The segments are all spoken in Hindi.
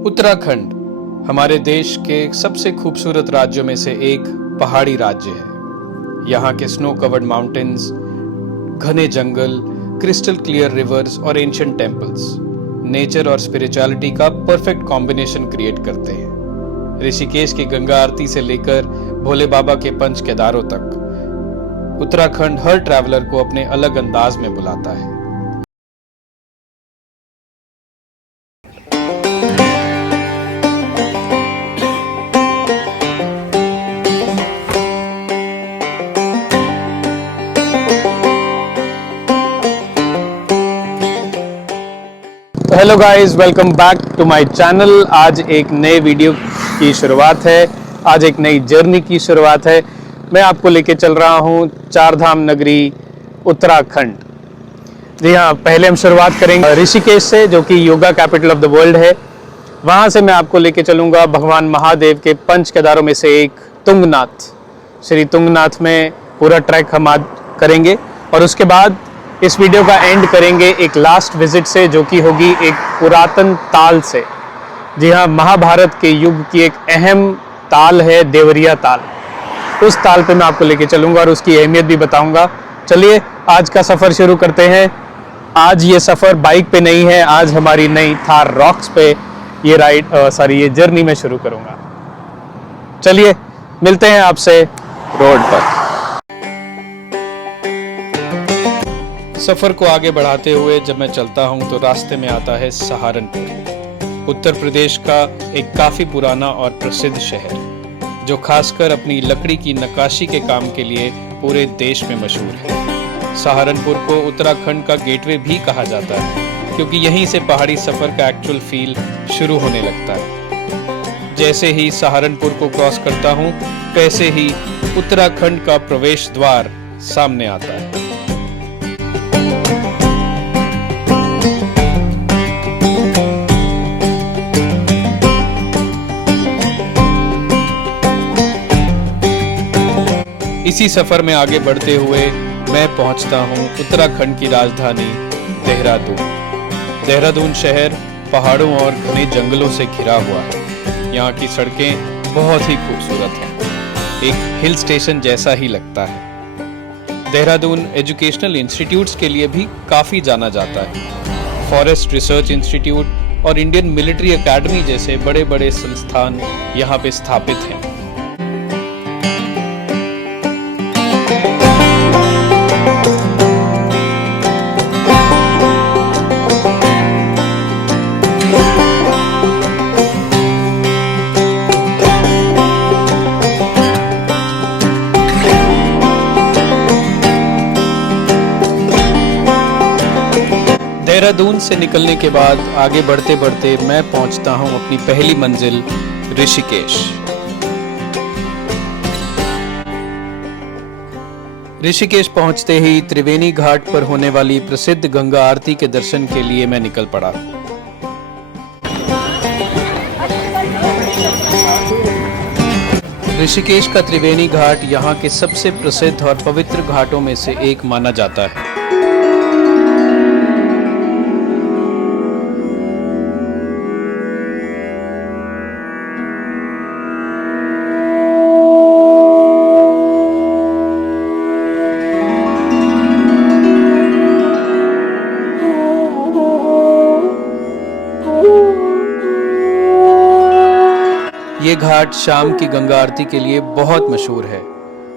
उत्तराखंड हमारे देश के सबसे खूबसूरत राज्यों में से एक पहाड़ी राज्य है। यहाँ के स्नो कवर्ड माउंटेन्स, घने जंगल, क्रिस्टल क्लियर रिवर्स और एंशिएंट टेम्पल्स नेचर और स्पिरिचुअलिटी का परफेक्ट कॉम्बिनेशन क्रिएट करते हैं। ऋषिकेश की गंगा आरती से लेकर भोले बाबा के पंच केदारों तक उत्तराखंड हर ट्रैवलर को अपने अलग अंदाज में बुलाता है। Hello guys, welcome back to my channel. आज एक नए वीडियो की शुरुआत है, आज एक नई जर्नी की शुरुआत है। मैं आपको लेके चल रहा हूँ चार धाम नगरी उत्तराखंड। जी हाँ, पहले हम शुरुआत करेंगे ऋषिकेश से, जो कि yoga capital of the world है। वहाँ से मैं आपको लेके चलूँगा भगवान महादेव के पंच केदारों में से एक तुंगनाथ। श्री तुंगनाथ में पूरा ट्रैक हम आज करेंगे और उसके बाद इस वीडियो का एंड करेंगे एक लास्ट विजिट से, जो कि होगी एक पुरातन ताल से। जी हाँ, महाभारत के युग की एक अहम ताल है देवरिया ताल। उस ताल पे मैं आपको लेके चलूँगा और उसकी अहमियत भी बताऊँगा। चलिए आज का सफ़र शुरू करते हैं। आज ये सफ़र बाइक पे नहीं है, आज हमारी नई थार रॉक्स पे ये जर्नी में शुरू करूँगा। चलिए मिलते हैं आपसे रोड पर। सफ़र को आगे बढ़ाते हुए जब मैं चलता हूँ तो रास्ते में आता है सहारनपुर, उत्तर प्रदेश का एक काफ़ी पुराना और प्रसिद्ध शहर, जो खासकर अपनी लकड़ी की नक्काशी के काम के लिए पूरे देश में मशहूर है। सहारनपुर को उत्तराखंड का गेटवे भी कहा जाता है, क्योंकि यहीं से पहाड़ी सफ़र का एक्चुअल फील शुरू होने लगता है। जैसे ही सहारनपुर को क्रॉस करता हूँ, वैसे ही उत्तराखंड का प्रवेश द्वार सामने आता है। इसी सफर में आगे बढ़ते हुए मैं पहुंचता हूं उत्तराखंड की राजधानी देहरादून। देहरादून शहर पहाड़ों और घने जंगलों से घिरा हुआ है। यहाँ की सड़कें बहुत ही खूबसूरत हैं, एक हिल स्टेशन जैसा ही लगता है। देहरादून एजुकेशनल इंस्टीट्यूट्स के लिए भी काफ़ी जाना जाता है। फॉरेस्ट रिसर्च इंस्टीट्यूट और इंडियन मिलिट्री एकेडमी जैसे बड़े बड़े संस्थान यहाँ पे स्थापित हैं। देहरादून से निकलने के बाद आगे बढ़ते बढ़ते मैं पहुंचता हूं अपनी पहली मंजिल ऋषिकेश। ऋषिकेश पहुंचते ही त्रिवेणी घाट पर होने वाली प्रसिद्ध गंगा आरती के दर्शन के लिए मैं निकल पड़ा। ऋषिकेश का त्रिवेणी घाट यहाँ के सबसे प्रसिद्ध और पवित्र घाटों में से एक माना जाता है। ये घाट शाम की गंगा आरती के लिए बहुत मशहूर है।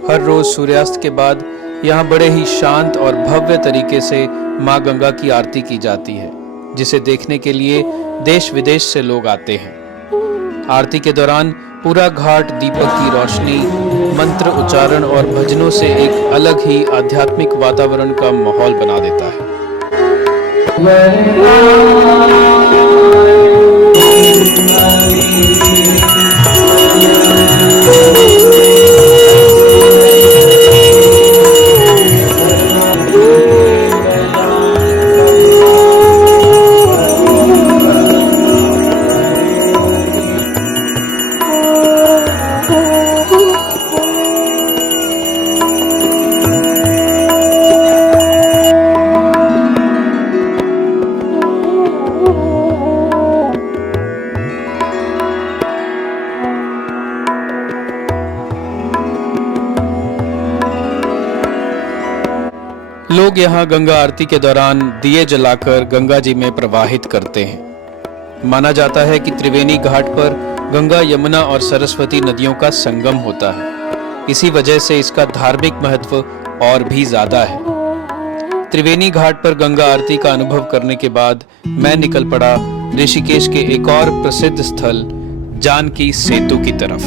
हर रोज सूर्यास्त के बाद यहाँ बड़े ही शांत और भव्य तरीके से माँ गंगा की आरती की जाती है, जिसे देखने के लिए देश विदेश से लोग आते हैं। आरती के दौरान पूरा घाट दीपक की रोशनी, मंत्र उच्चारण और भजनों से एक अलग ही आध्यात्मिक वातावरण का माहौल बना देता है। लोग यहाँ गंगा आरती के दौरान दिए जलाकर गंगा जी में प्रवाहित करते हैं। माना जाता है कि त्रिवेणी घाट पर गंगा, यमुना और सरस्वती नदियों का संगम होता है। इसी वजह से इसका धार्मिक महत्व और भी ज्यादा है। त्रिवेणी घाट पर गंगा आरती का अनुभव करने के बाद मैं निकल पड़ा ऋषिकेश के एक और प्रसिद्ध स्थल जानकी सेतु की तरफ।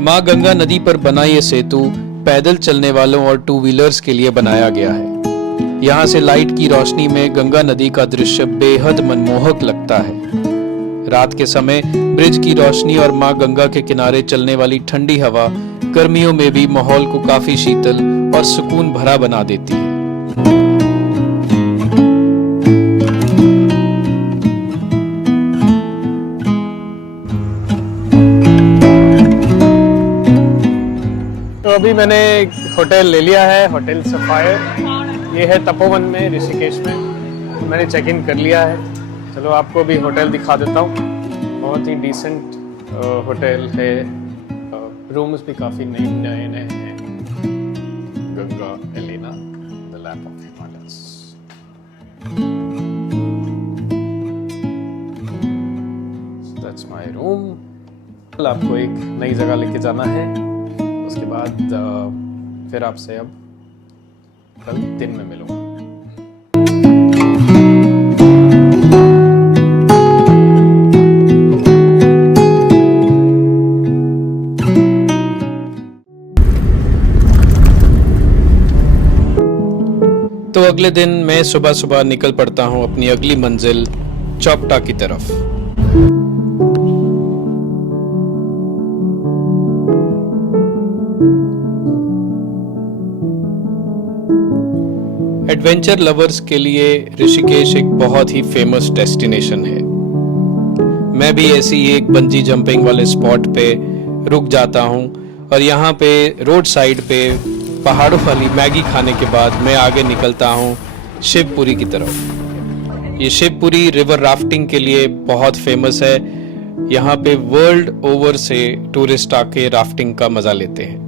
मां गंगा नदी पर बना ये सेतु पैदल चलने वालों और टू व्हीलर्स के लिए बनाया गया है। यहाँ से लाइट की रोशनी में गंगा नदी का दृश्य बेहद मनमोहक लगता है। रात के समय ब्रिज की रोशनी और मां गंगा के किनारे चलने वाली ठंडी हवा गर्मियों में भी माहौल को काफी शीतल और सुकून भरा बना देती है। तो अभी मैंने एक होटल ले लिया है, होटल सफायर। ये है तपोवन में, ऋषिकेश में। तो मैंने चेक इन कर लिया है। चलो आपको भी होटल दिखा देता हूँ। बहुत ही डिसेंट होटल है। रूम्स भी काफ़ी नए नए हैं। Ganga Elina, the lap of Himalayas. That's my room. कल आपको एक नई जगह लेके जाना है। उसके बाद फिर आपसे अब कल दिन में मिलूंगा। तो अगले दिन मैं सुबह सुबह निकल पड़ता हूं अपनी अगली मंजिल चौपटा की तरफ। एडवेंचर लवर्स के लिए ऋषिकेश एक बहुत ही फेमस डेस्टिनेशन है। मैं भी ऐसी ही एक बंजी जंपिंग वाले स्पॉट पे रुक जाता हूँ और यहाँ पे रोड साइड पे पहाड़ों वाली मैगी खाने के बाद मैं आगे निकलता हूँ शिवपुरी की तरफ। ये शिवपुरी रिवर राफ्टिंग के लिए बहुत फेमस है। यहाँ पे वर्ल्ड ओवर से टूरिस्ट आके राफ्टिंग का मजा लेते हैं।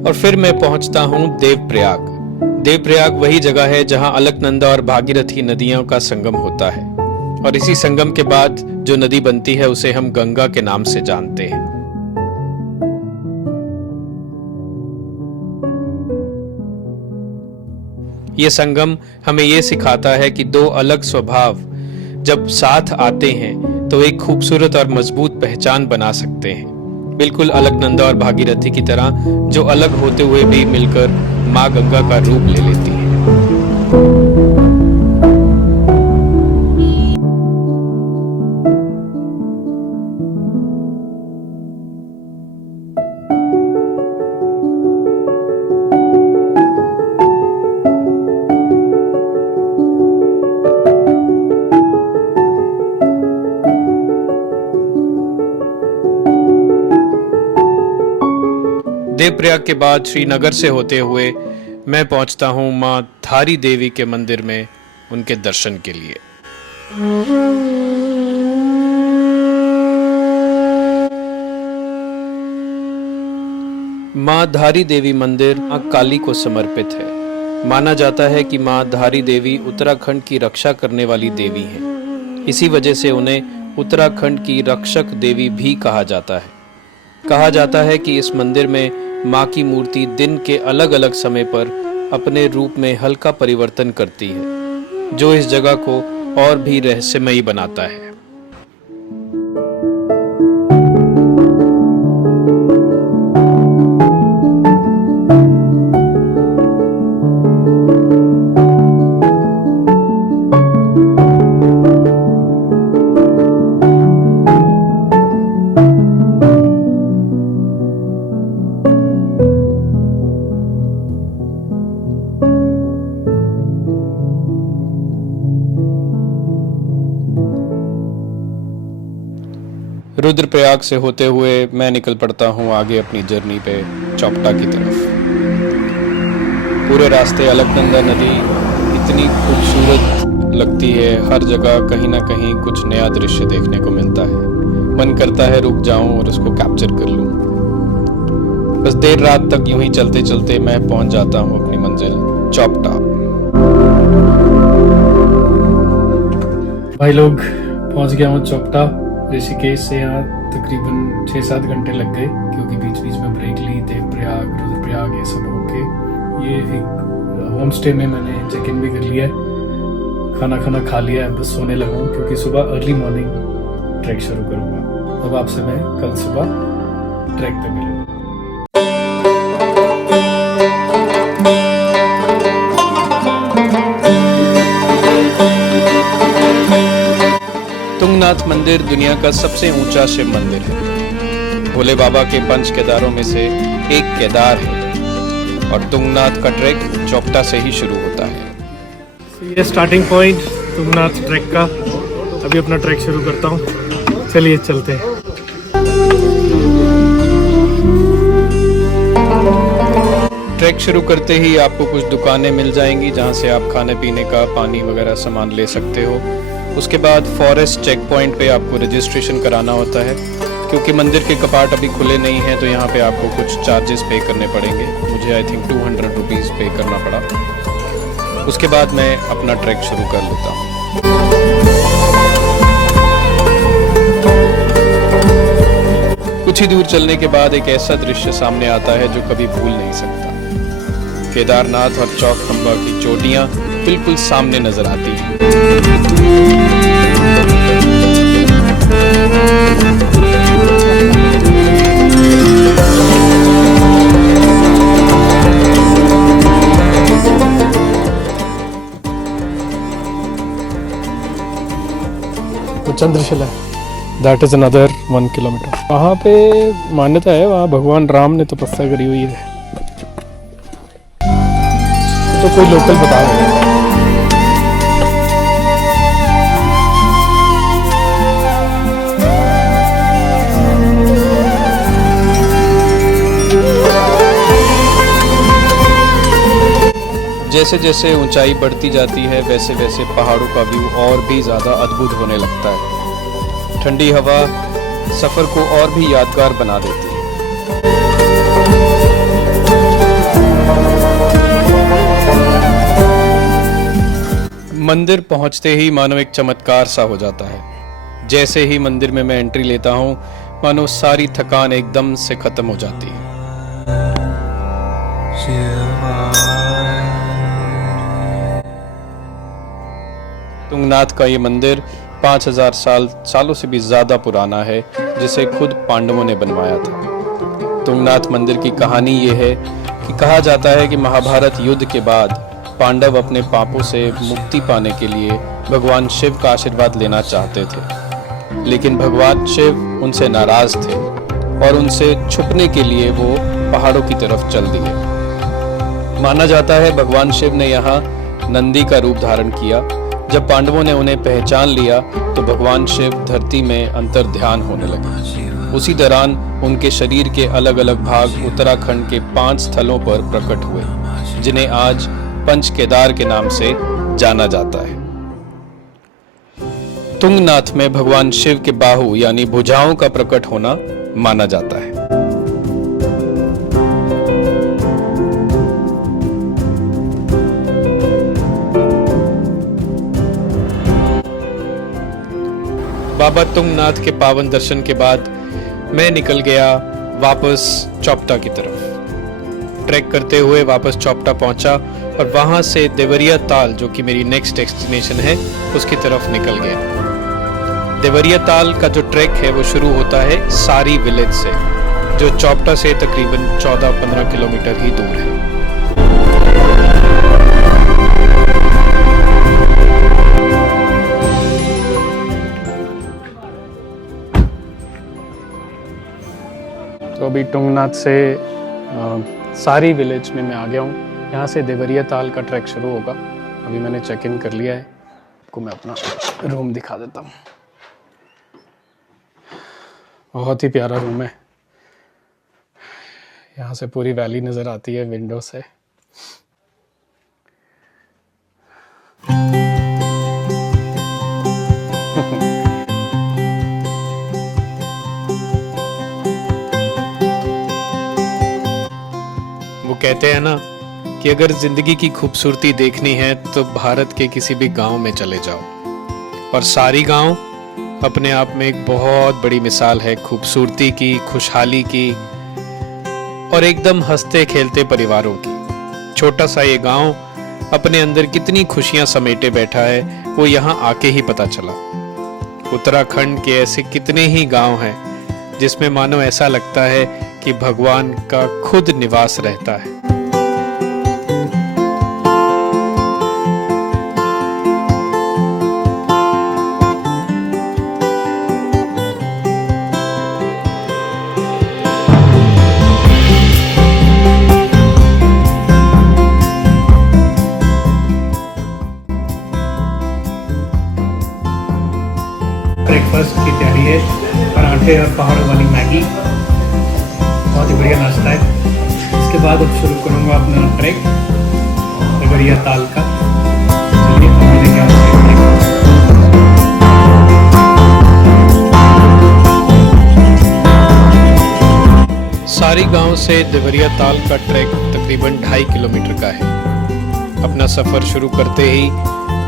और फिर मैं पहुंचता हूं देवप्रयाग। देवप्रयाग वही जगह है जहां अलकनंदा और भागीरथी नदियों का संगम होता है और इसी संगम के बाद जो नदी बनती है उसे हम गंगा के नाम से जानते हैं। ये संगम हमें ये सिखाता है कि दो अलग स्वभाव जब साथ आते हैं तो एक खूबसूरत और मजबूत पहचान बना सकते हैं, बिल्कुल अलकनंदा और भागीरथी की तरह, जो अलग होते हुए भी मिलकर मां गंगा का रूप ले लेती है। देवप्रयाग के बाद श्रीनगर से होते हुए मैं पहुंचता हूं मां धारी देवी के मंदिर में उनके दर्शन के लिए। मां धारी देवी मंदिर मां काली को समर्पित है। माना जाता है कि मां धारी देवी उत्तराखंड की रक्षा करने वाली देवी हैं। इसी वजह से उन्हें उत्तराखंड की रक्षक देवी भी कहा जाता है। कहा जाता है कि इस मंदिर में मां की मूर्ति दिन के अलग अलग समय पर अपने रूप में हल्का परिवर्तन करती है, जो इस जगह को और भी रहस्यमयी बनाता है। रुद्रप्रयाग से होते हुए मैं निकल पड़ता हूँ आगे अपनी जर्नी पे चौपटा की तरफ। पूरे रास्ते अलकनंदा नदी इतनी खूबसूरत लगती है, हर जगह कहीं ना कहीं कुछ नया दृश्य देखने को मिलता है। मन करता है रुक जाऊं और उसको कैप्चर कर लूं। बस देर रात तक यूं ही चलते चलते मैं पहुंच जाता हूं अपनी मंजिल चौपटा। भाई लोग, पहुंच गया हूँ चौपटा। ऋषिकेश से यहाँ तकरीबन 6-7 घंटे लग गए, क्योंकि बीच बीच में ब्रेक ली। देवप्रयाग, रुद्रप्रयाग, ये सब होके ये एक होम स्टे में मैंने चेक इन भी कर लिया है। खाना खा लिया है, बस सोने लगा हूँ, क्योंकि सुबह अर्ली मॉर्निंग ट्रैक शुरू करूँगा। अब आपसे मैं कल सुबह ट्रैक पे मिलूँगा। तुंगनाथ मंदिर दुनिया का सबसे ऊंचा शिव मंदिर है। भोले बाबा के 5 केदारों में से एक केदार है और तुंगनाथ का ट्रैक चौपटा से ही शुरू होता है। ये स्टार्टिंग पॉइंट तुंगनाथ ट्रैक का। अभी अपना ट्रैक शुरू करता हूँ, चलिए चलते हैं। ट्रैक शुरू करते ही आपको कुछ दुकानें मिल जाएंगी जहां से आप खाने पीने का, पानी वगैरह सामान ले सकते हो। उसके बाद फॉरेस्ट चेक पॉइंट पे आपको रजिस्ट्रेशन कराना होता है, क्योंकि मंदिर के कपाट अभी खुले नहीं हैं, तो यहाँ पे आपको कुछ चार्जेस पे करने पड़ेंगे। मुझे आई थिंक 200 रुपीज़ पे करना पड़ा। उसके बाद मैं अपना ट्रैक शुरू कर लेता हूँ। कुछ ही दूर चलने के बाद एक ऐसा दृश्य सामने आता है जो कभी भूल नहीं सकता। केदारनाथ और चौखंबा की चोटियाँ बिल्कुल सामने नजर आती हैं। Chandrashila, that is another 1 kilometre. वहाँ पे मान्यता है, वहाँ भगवान राम ने तपस्या करी हुई है। तो कोई लोकल बता रहे हैं। जैसे जैसे ऊंचाई बढ़ती जाती है वैसे वैसे पहाड़ों का व्यू और भी ज़्यादा अद्भुत होने लगता है। ठंडी हवा सफ़र को और भी यादगार बना देती है। मंदिर पहुंचते ही मानो एक चमत्कार सा हो जाता है। जैसे ही मंदिर में मैं एंट्री लेता हूं, मानो सारी थकान एकदम से खत्म हो जाती है। तुंगनाथ का ये मंदिर 5000 सालों से भी ज़्यादा पुराना है, जिसे खुद पांडवों ने बनवाया था। तुंगनाथ मंदिर की कहानी ये है कि कहा जाता है कि महाभारत युद्ध के बाद पांडव अपने पापों से मुक्ति पाने के लिए भगवान शिव का आशीर्वाद लेना चाहते थे, लेकिन भगवान शिव उनसे नाराज थे और उनसे छुपने के लिए वो पहाड़ों की तरफ चल दिए। माना जाता है भगवान शिव ने यहाँ नंदी का रूप धारण किया। जब पांडवों ने उन्हें पहचान लिया तो भगवान शिव धरती में अंतर ध्यान होने लगे। उसी दौरान उनके शरीर के अलग अलग भाग उत्तराखंड के 5 स्थलों पर प्रकट हुए, जिन्हें आज पंच केदार के नाम से जाना जाता है। तुंगनाथ में भगवान शिव के बाहु यानी भुजाओं का प्रकट होना माना जाता है। बाबा तुंगनाथ के पावन दर्शन के बाद मैं निकल गया वापस चोपटा की तरफ। ट्रैक करते हुए वापस चोपटा पहुंचा और वहां से देवरिया ताल, जो कि मेरी नेक्स्ट डेस्टिनेशन है, उसकी तरफ निकल गया। देवरिया ताल का जो ट्रैक है वो शुरू होता है सारी विलेज से, जो चोपटा से तकरीबन 14-15 किलोमीटर ही दूर है। तो अभी तुंगनाथ से सारी विलेज में मैं आ गया हूँ। यहाँ से देवरिया ताल का ट्रैक शुरू होगा। अभी मैंने चेक इन कर लिया है। आपको मैं अपना रूम दिखा देता हूँ। बहुत ही प्यारा रूम है। यहाँ से पूरी वैली नज़र आती है विंडो से। वो कहते हैं ना कि अगर जिंदगी की खूबसूरती देखनी है तो भारत के किसी भी गांव में चले जाओ, और सारी गांव अपने आप में एक बहुत बड़ी मिसाल है खूबसूरती की, खुशहाली की और एकदम हंसते खेलते परिवारों की। छोटा सा ये गांव अपने अंदर कितनी खुशियां समेटे बैठा है, वो यहाँ आके ही पता चला। उत्तराखंड के ऐसे कितने ही गांव हैं जिसमें मानो ऐसा लगता है कि भगवान का खुद निवास रहता है। ब्रेकफास्ट की तैयारी है। पराठे और पहाड़ों वाली मैगी, बहुत ही बढ़िया नाश्ता है। इसके बाद अब शुरू करूँगा अपना ट्रैक देवरिया ताल का। चलिए मिलेंगे आपसे। सारी गांव से देवरिया ताल का ट्रैक तकरीबन 2.5 किलोमीटर का है। अपना सफर शुरू करते ही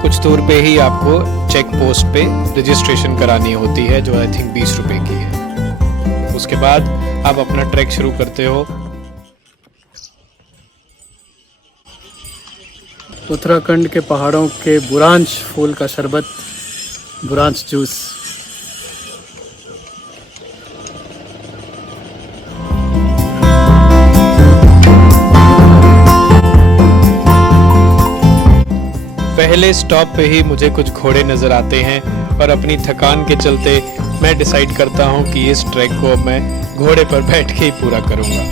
कुछ दूर पे ही आपको चेक पोस्ट पे रजिस्ट्रेशन करानी होती है, जो आई थिंक 20 रुपए की है। उसके बाद आप अपना ट्रैक शुरू करते हो। उत्तराखंड के पहाड़ों के बुरांश फूल का शरबत, बुरांश जूस। पहले स्टॉप पे ही मुझे कुछ घोड़े नजर आते हैं और अपनी थकान के चलते मैं डिसाइड करता हूँ कि इस ट्रैक को मैं घोड़े पर बैठ के ही पूरा करूँगा।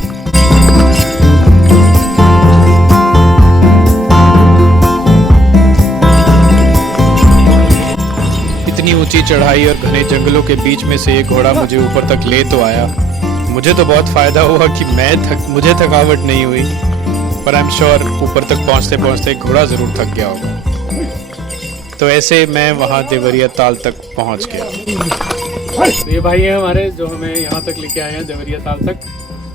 इतनी ऊंची चढ़ाई और घने जंगलों के बीच में से ये घोड़ा मुझे ऊपर तक ले तो आया। मुझे तो बहुत फायदा हुआ कि मुझे थकावट नहीं हुई, पर आई एम श्योर ऊपर तक पहुंचते पहुंचते घोड़ा जरूर थक गया होगा। तो ऐसे मैं वहां देवरिया ताल तक पहुंच गया। तो ये भाई हैं हमारे, जो हमें यहाँ तक लेके आए हैं देवरिया ताल तक,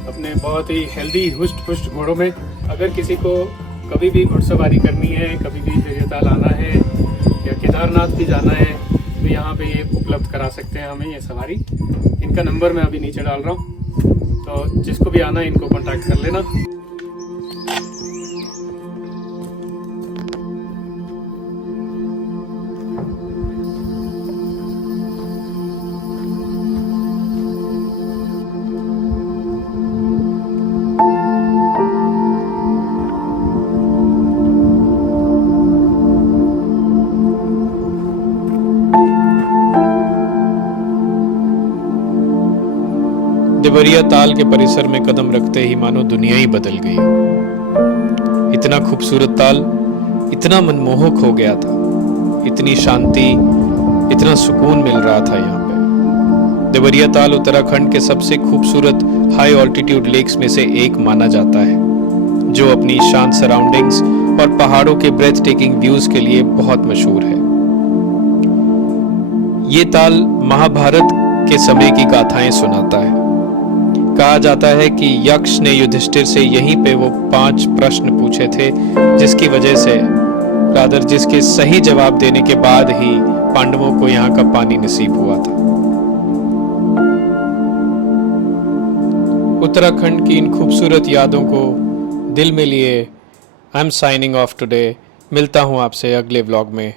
अपने बहुत ही हेल्दी हुष्ट पुष्ट घोड़ों में। अगर किसी को कभी भी घुड़सवारी करनी है, कभी भी देवरिया ताल आना है या केदारनाथ भी जाना है, तो यहाँ पे ये उपलब्ध करा सकते हैं हमें ये सवारी। इनका नंबर मैं अभी नीचे डाल रहा हूँ, तो जिसको भी आना है इनको कॉन्टैक्ट कर लेना। देवरिया ताल के परिसर में कदम रखते ही मानो दुनिया ही बदल गई। इतना खूबसूरत ताल इतना मनमोहक हो गया था, इतनी शांति, इतना सुकून मिल रहा था यहाँ पे। देवरिया ताल उत्तराखंड के सबसे खूबसूरत हाई ऑल्टीट्यूड लेक्स में से एक माना जाता है, जो अपनी शांत सराउंडिंग्स और पहाड़ों के ब्रेथ टेकिंग व्यूज के लिए बहुत मशहूर है। ये ताल महाभारत के समय की गाथाएं सुनाता है। कहा जाता है कि यक्ष ने युधिष्ठिर से यहीं पे वो 5 प्रश्न पूछे थे, जिसकी वजह से रादर जिसके सही जवाब देने के बाद ही पांडवों को यहाँ का पानी नसीब हुआ था। उत्तराखंड की इन खूबसूरत यादों को दिल में लिए I am signing off today. मिलता हूँ आपसे अगले व्लॉग में।